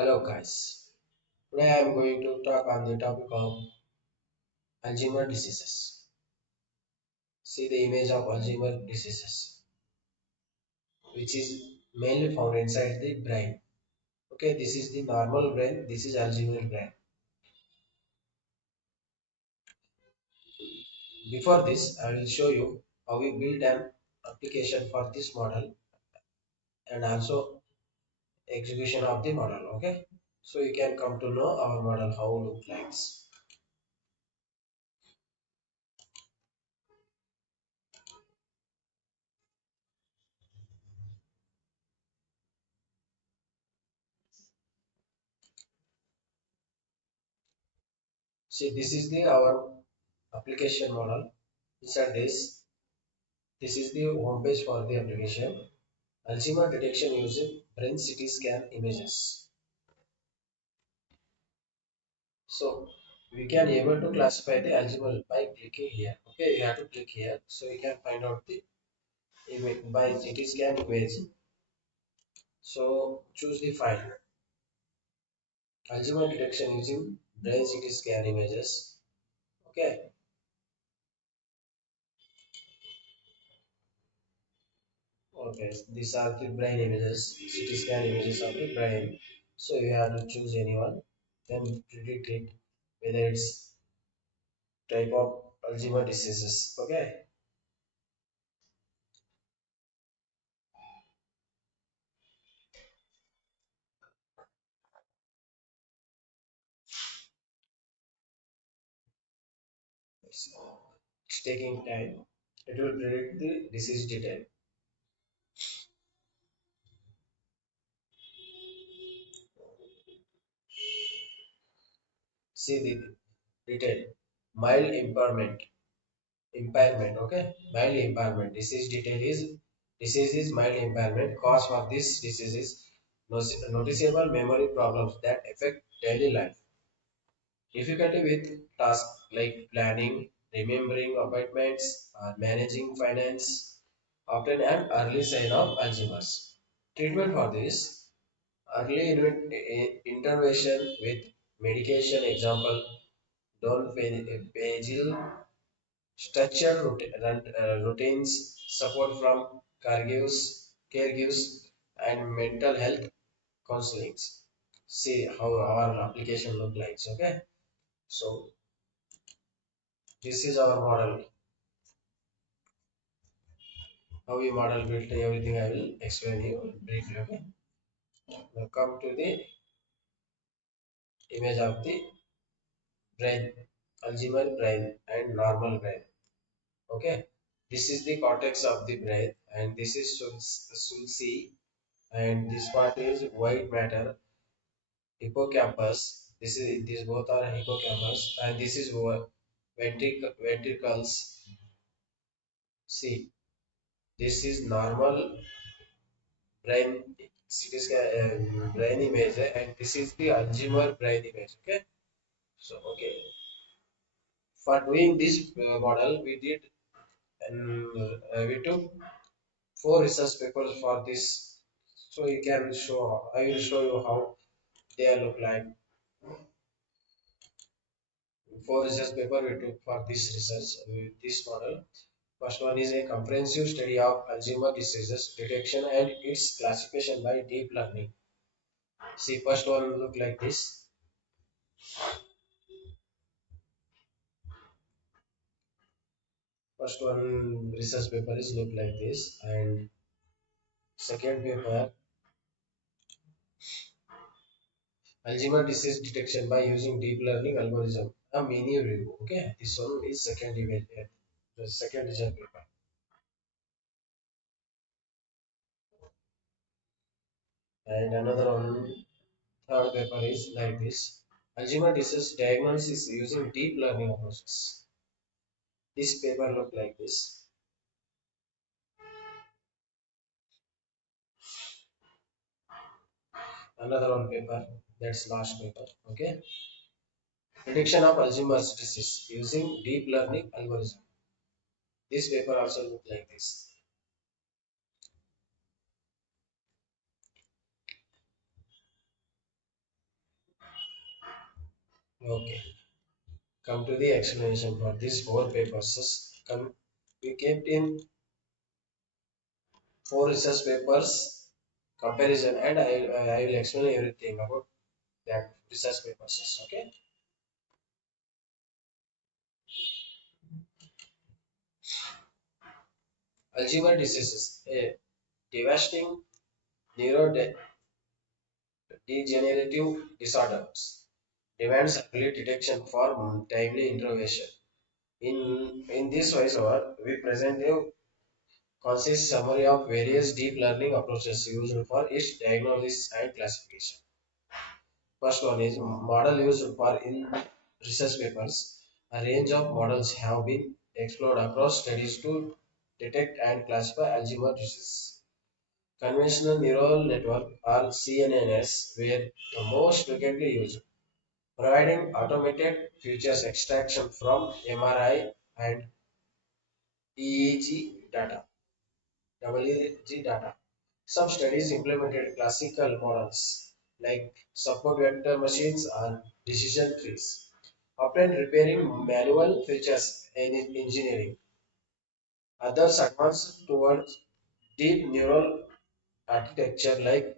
Hello guys, today I am going to talk on the topic of Alzheimer diseases. See the image of Alzheimer diseases, which is mainly found inside the brain. Okay, this is the normal brain, this is Alzheimer brain. Before this, I will show you how we build an application for this model and also execution of the model. Okay, so you can come to know our model how it looks like. See, this is the our application model. Inside this is the home page for the application. Alzheimer detection using brain CT scan images. So we can able to classify the Alzheimer by clicking here. Okay, you have to click here so you can find out the image by CT scan image. So choose the file. Alzheimer detection using brain CT scan images. Okay, okay. These are the brain images, CT scan images of the brain. So you have to choose anyone, then predict it whether it's type of Alzheimer diseases. Okay. It's taking time. It will predict the disease detail. See the detail. Mild impairment. Okay, mild impairment. Disease is mild impairment. Cause for this disease is noticeable memory problems that affect daily life. Difficulty with tasks like planning, remembering appointments, or managing finance. Often an early sign of Alzheimer's. Treatment for this early intervention with medication, example, donepezil, structured routines, support from caregivers, and mental health counselings. See how our application look like. Okay, so this is our model. How we model built everything I will explain you briefly. Okay, now come to the image of the brain, Alzheimer brain and normal brain. Okay, this is the cortex of the brain, and this is sulci, and this part is white matter, hippocampus. These both are hippocampus, and this is ventricles. See, this is normal brain CT scan brain image, and this is the Alzheimer brain image. Okay, so okay, for doing this model, we did and we took four research papers for this, so you can show. I will show you how they look like. Four research paper we took for this research with this model. First one is a comprehensive study of Alzheimer diseases detection and its classification by deep learning. See, first one look like this. First one research paper is look like this, and second paper Alzheimer disease detection by using deep learning algorithm. A mini review. Okay, this one is second image. The second research paper. And another one, third paper is like this. Alzheimer disease diagnosis using deep learning approaches. This paper look like this. Another one paper, that's last paper. Okay. Prediction of Alzheimer's disease using deep learning algorithm. This paper also look like this. Okay, come to the explanation for these four papers. We kept in four research papers comparison, and I will explain everything about that research papers. Okay, Alzheimer diseases, a devastating neurodegenerative disorders, demands early detection for timely intervention. In this voiceover, we present a concise summary of various deep learning approaches used for its diagnosis and classification. First one is model used for in research papers. A range of models have been explored across studies to detect and classify Alzheimer's disease. Conventional neural network or CNNs were the most frequently used, providing automated features extraction from MRI and EEG data. EEG data. Some studies implemented classical models like support vector machines and decision trees, often repairing manual features in engineering. Others advanced towards deep neural architecture like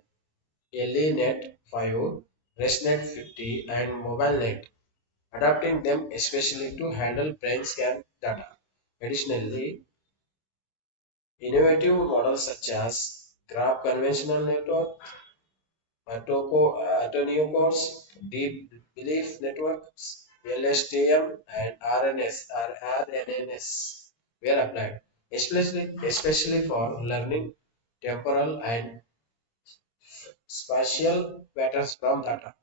LANet 5, ResNet 50, and MobileNet, adapting them especially to handle brain scan data. Additionally, innovative models such as graph convolutional network, Antonio cores, deep belief networks, LSTM, and RNNs were applied, especially for learning temporal and spatial patterns from data.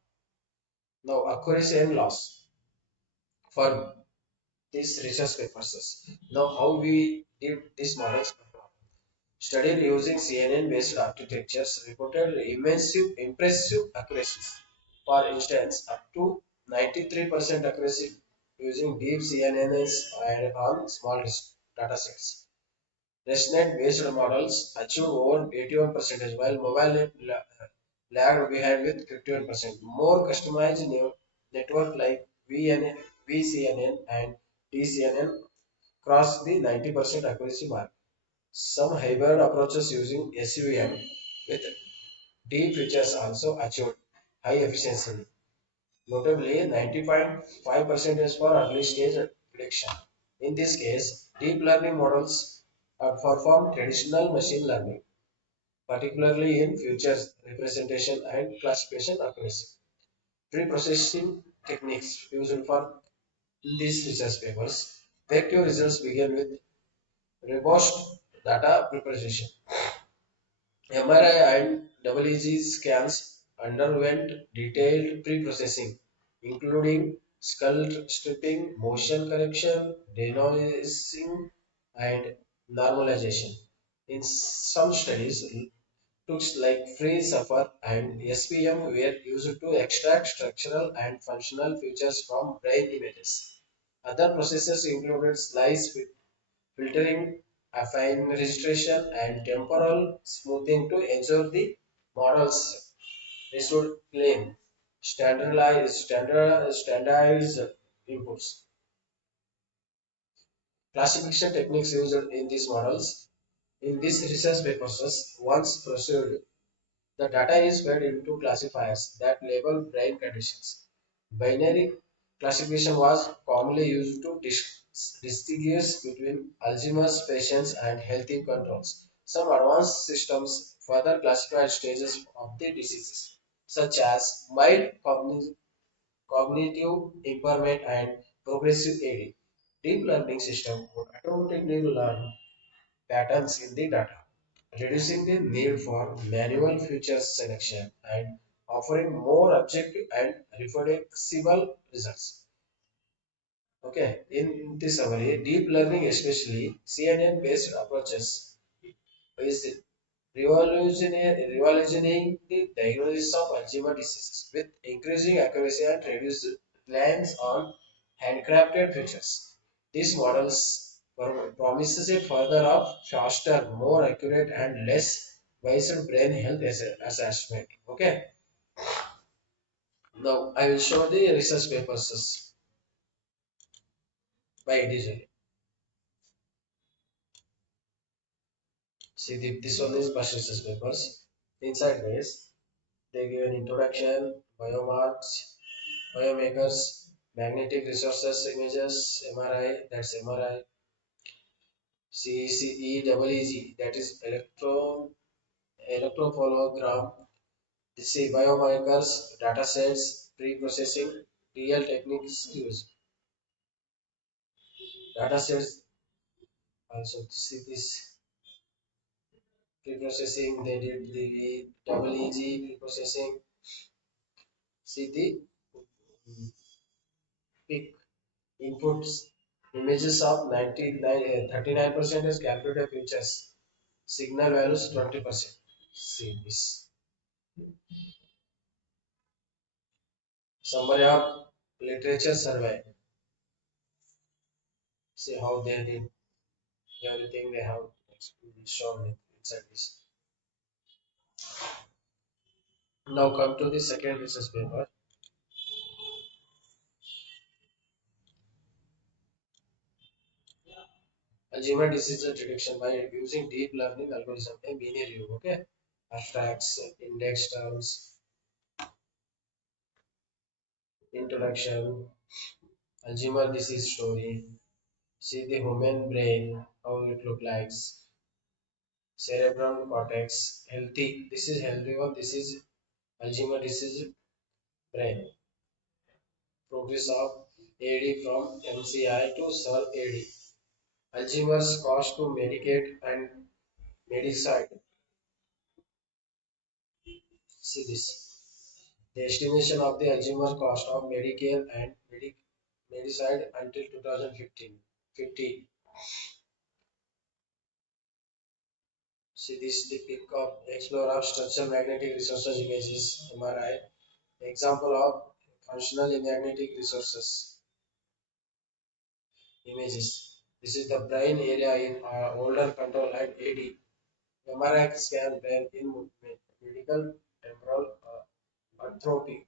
Now, accuracy and loss for these research papers. Now, how we did these models perform? Studied using CNN-based architectures reported impressive accuracies. For instance, up to 93% accuracy using deep CNNs and on small datasets. ResNet-based models achieved over 81%, while mobile lagged behind with 51%. More customized network like VCNN and DCNN crossed the 90% accuracy mark. Some hybrid approaches using SUVM with deep features also achieved high efficiency, notably 90.5% is for early stage prediction. In this case, deep learning models outperform traditional machine learning, particularly in features representation and classification accuracy. Preprocessing techniques used for these research papers. Effective results begin with robust data preparation. MRI and EEG scans underwent detailed pre-processing, including skull stripping, motion correction, denoising, and normalization. In some studies, tools like free suffer and SPM were used to extract structural and functional features from brain images. Other processes included slice filtering, affine registration, and temporal smoothing to ensure the models received clean, standardized inputs. Classification techniques used in these models. In these research papers, once pursued, the data is fed into classifiers that label brain conditions. Binary classification was commonly used to distinguish between Alzheimer's patients and healthy controls. Some advanced systems further classified stages of the diseases, such as mild cognitive impairment and progressive AD. Deep learning system would automatically learn patterns in the data, reducing the need for manual feature selection and offering more objective and reproducible results. Okay, in this summary, deep learning, especially CNN-based approaches, is revolutionizing the diagnosis of Alzheimer's disease with increasing accuracy and reduced reliance on handcrafted features. These models promises a further of faster, more accurate, and less biased brain health assessment. Okay, Now I will show the research papers by individually. See this one is first research papers. Inside this, they give an introduction, biomakers, magnetic resources images, MRI, that's MRI, CEEEG, that is electrophonogram, see biomarkers, data sets, pre-processing, real techniques used. Data sets also see this pre-processing, they did the double EG pre-processing, see the peak inputs, images of 39% is calculated features, signal values 20%. See this. Summary of literature survey. See how they did everything they have shown inside this. Now come to the second research paper. Alzheimer disease detection by using deep learning algorithm. A mini review, okay? Abstracts, index terms, introduction, Alzheimer disease story. See the human brain, how it look like, cerebral cortex, healthy. This is healthy one. This is Alzheimer disease brain. Progress of AD from MCI to SIR AD. Alzheimer's cost to Medicaid and Medicide. See this. The estimation of the Alzheimer's cost of Medicare and Medicide until 2015. 50. See this the pick of explore of structural magnetic resources images MRI. Example of functional magnetic resources images. This is the brain area in older control and AD. MRI scan brain in medical temporal atrophy.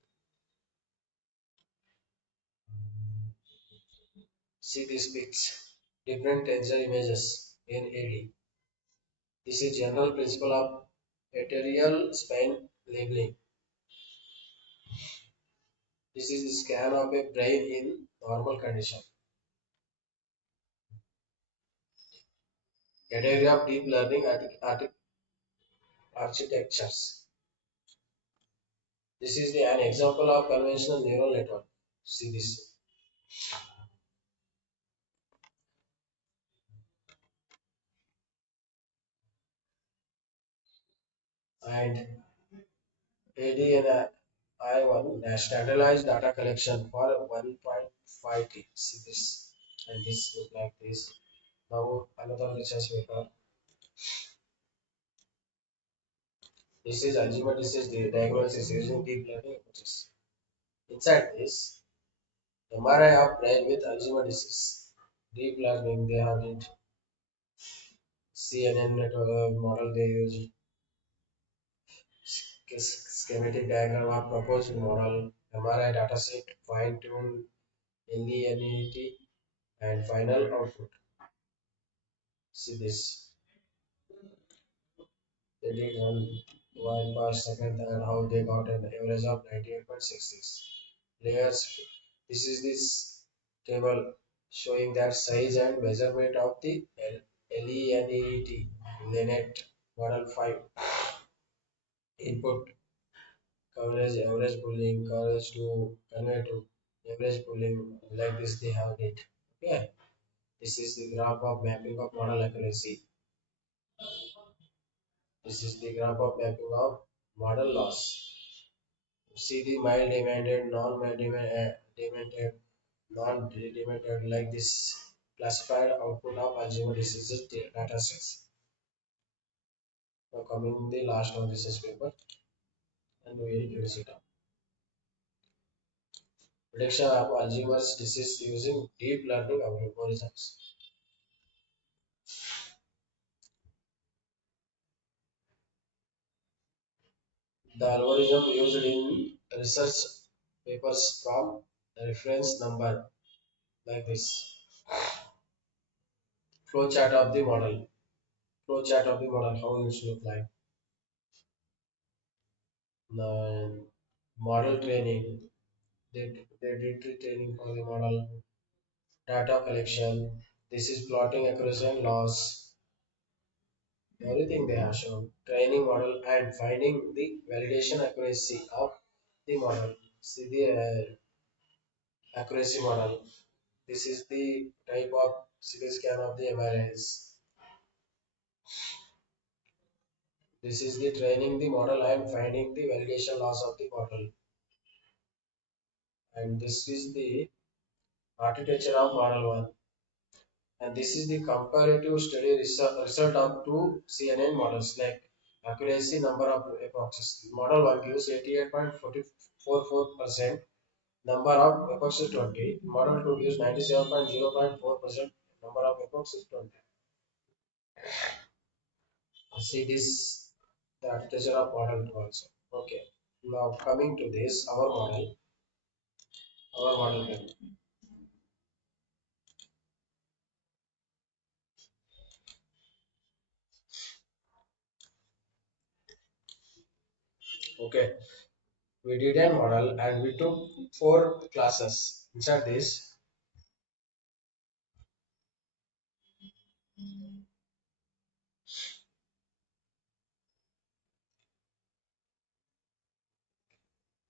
See these pics. Different tensor images in AD. This is general principle of arterial spine labeling. This is the scan of a brain in normal condition. Category of deep learning architectures. This is an example of conventional neural network. See this. And AD and I1 standardized data collection for 1.5T. See this. And this look like this. Now another research paper. This is Alzheimer's disease diagnosis using deep learning approaches. Inside this, MRI of brain with Alzheimer's disease. Deep learning they have did CNN network model they use schematic diagram of proposed model, MRI dataset, fine-tune linearity and final output. See this. They did one per second and how they got an average of 98.66 layers. This is this table showing that size and measurement of the linearity linear model 5 input coverage, average pooling, coverage to convey to average pooling, like this they have it. Okay, this is the graph of mapping of model accuracy. This is the graph of mapping of model loss. See the mild demanded, non-demented, non-demented, like this classified output of Alzheimer's disease data sets. Now coming the last of this paper and we will use it up. Prediction of Alzheimer's disease using deep learning algorithms. The algorithm used in research papers from reference number like this. Flowchart of the model. Flowchart of the model, how it should look like. Then model training. They did the training for the model. Data collection. This is plotting accuracy and loss. Everything they have shown. Training model and finding the validation accuracy of the model. See the accuracy model. This is the type of CT scan of the MRIs. This is the training the model and finding the validation loss of the model. And this is the architecture of model 1. And this is the comparative study result of two CNN models like accuracy number of epochs. Model 1 gives 88.44% number of epochs is 20. Model 2 gives 97.0.4% number of epochs is 20. See this the architecture of model 2 also. Okay. Now coming to this our model can. Okay. We did a model and we took four classes. Inside this,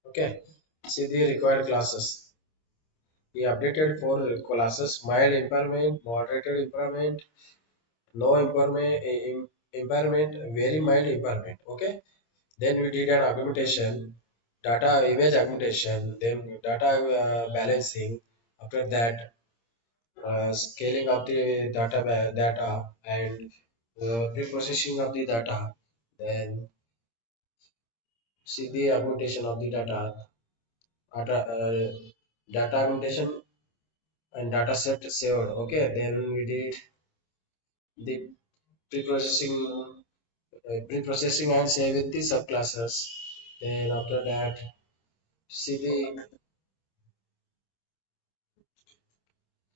okay. See the required classes. We updated four classes: mild impairment, moderated impairment, no impairment, impairment, very mild impairment. Okay. Then we did an augmentation, data image augmentation, then data balancing. After that, scaling of the data and pre-processing of the data. Then see the augmentation of the data augmentation and data set saved. Okay, then we did the pre-processing, pre-processing and saving the subclasses. Then after that, see the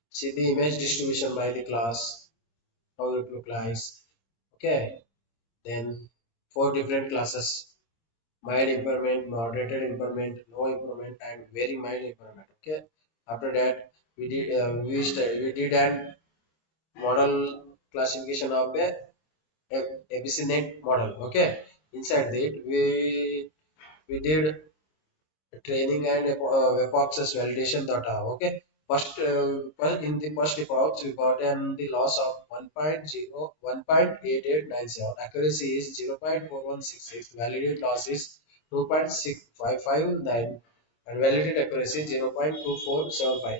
see the image distribution by the class, how it looks like. Okay, then four different classes: mild impairment, moderated impairment, no impairment, and very mild impairment. Okay, after that we did an model classification of a EfficientNet model. Okay, inside that we did training and epoxes validation data. Okay, in the first epox we got the loss of 1.8897. Accuracy is 0.4166. Validate loss is 2.6559 and validate accuracy 0.2475.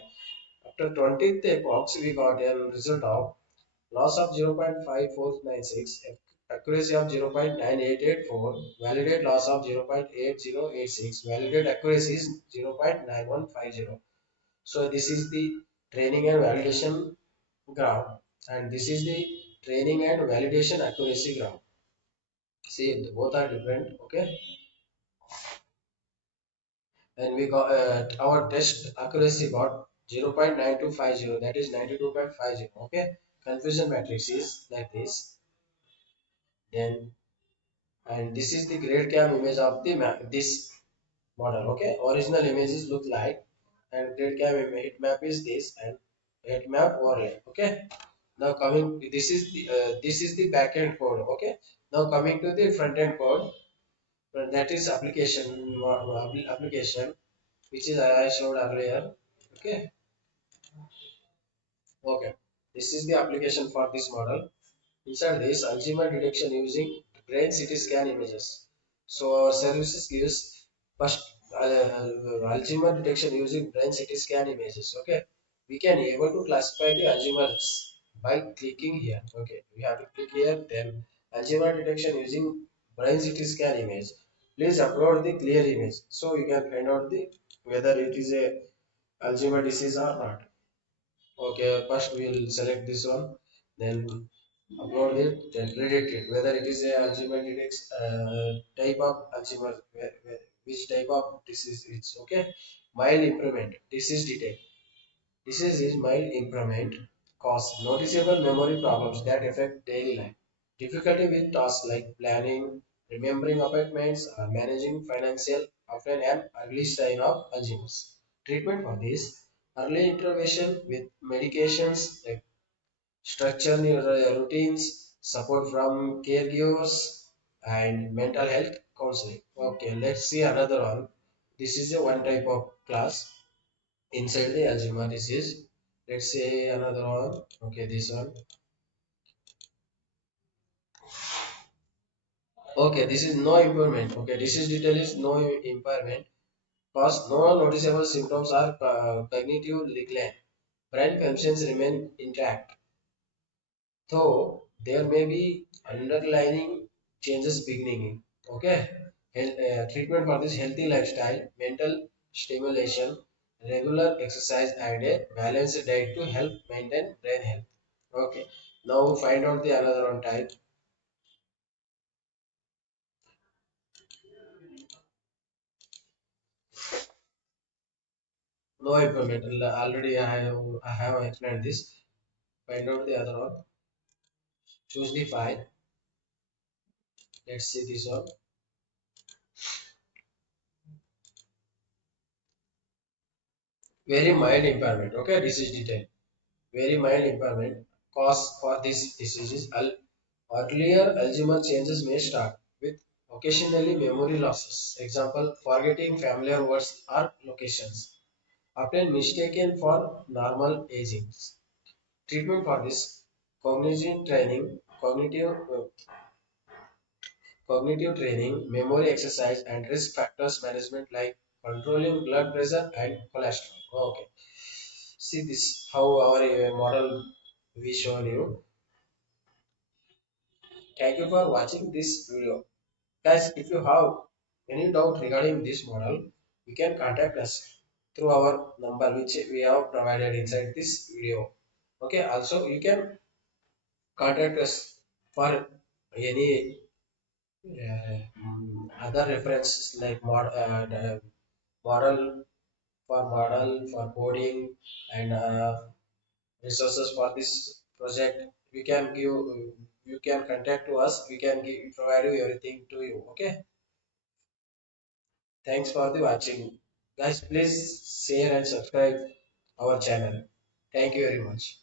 After 20th epoch, we got a result of loss of 0.5496, accuracy of 0.9884, validate loss of 0.8086, validate accuracy is 0.9150. So this is the training and validation graph, and this is the training and validation accuracy graph. See, both are different. Okay, and we got our test accuracy got 0.9250, that is 92.50. Okay, confusion matrix is like this. Then and this is the grade cam image of the this model. Okay, original images look like, and grade cam heat map is this, and heat map overlay. Okay, now coming, this is the backend code. Okay, now coming to the front end code, that is application, which is I showed earlier. Okay, okay, this is the application for this model. Inside this, Alzheimer detection using brain CT scan images. So our services gives first Alzheimer detection using brain CT scan images. Okay, we can able to classify the Alzheimer's by clicking here. Okay, we have to click here. Then Alzheimer detection using brain CT scan image. Please upload the clear image so you can find out the whether it is a Alzheimer disease or not. Okay, first we will select this one, then upload it, then predict it whether it is a Alzheimer type of Alzheimer, which type of disease it's. Okay, Mild impairment, disease detail. Disease is mild impairment, cause noticeable memory problems that affect daily life. Difficulty with tasks like planning, remembering appointments, or managing financial, often an early sign of Alzheimer's. Treatment for this, early intervention with medications like structure your routines, support from caregivers, and mental health counseling. Okay, let's see another one. This is a one type of class inside the Alzheimer disease. Let's say another one. Okay, this one. Okay, this is no impairment. Okay, disease detail is no impairment. Cause no noticeable symptoms are cognitive decline. Brain functions remain intact. Though there may be underlying changes beginning. Okay, treatment for this healthy lifestyle, mental stimulation, regular exercise, and a balanced diet to help maintain brain health. Okay, now find out the another one type. No improvement. Already I have explained this. Find out the other one. Choose the file. Let's see this one. Very mild impairment. Okay, disease detail. Very mild impairment. Cause for this disease is earlier Alzheimer changes may start with occasionally memory losses. Example, forgetting familiar words or locations, often mistaken for normal aging. Treatment for this, cognitive training, cognitive training, memory exercise, and risk factors management like controlling blood pressure and cholesterol. Okay, see this how our model we shown you. Thank you for watching this video. Guys, if you have any doubt regarding this model, you can contact us through our number which we have provided inside this video. Okay, also you can contact us for any other references like model model for coding and resources for this project. We can give you can contact to us. We can provide you everything to you. Okay. Thanks for the watching. Guys, please share and subscribe our channel. Thank you very much.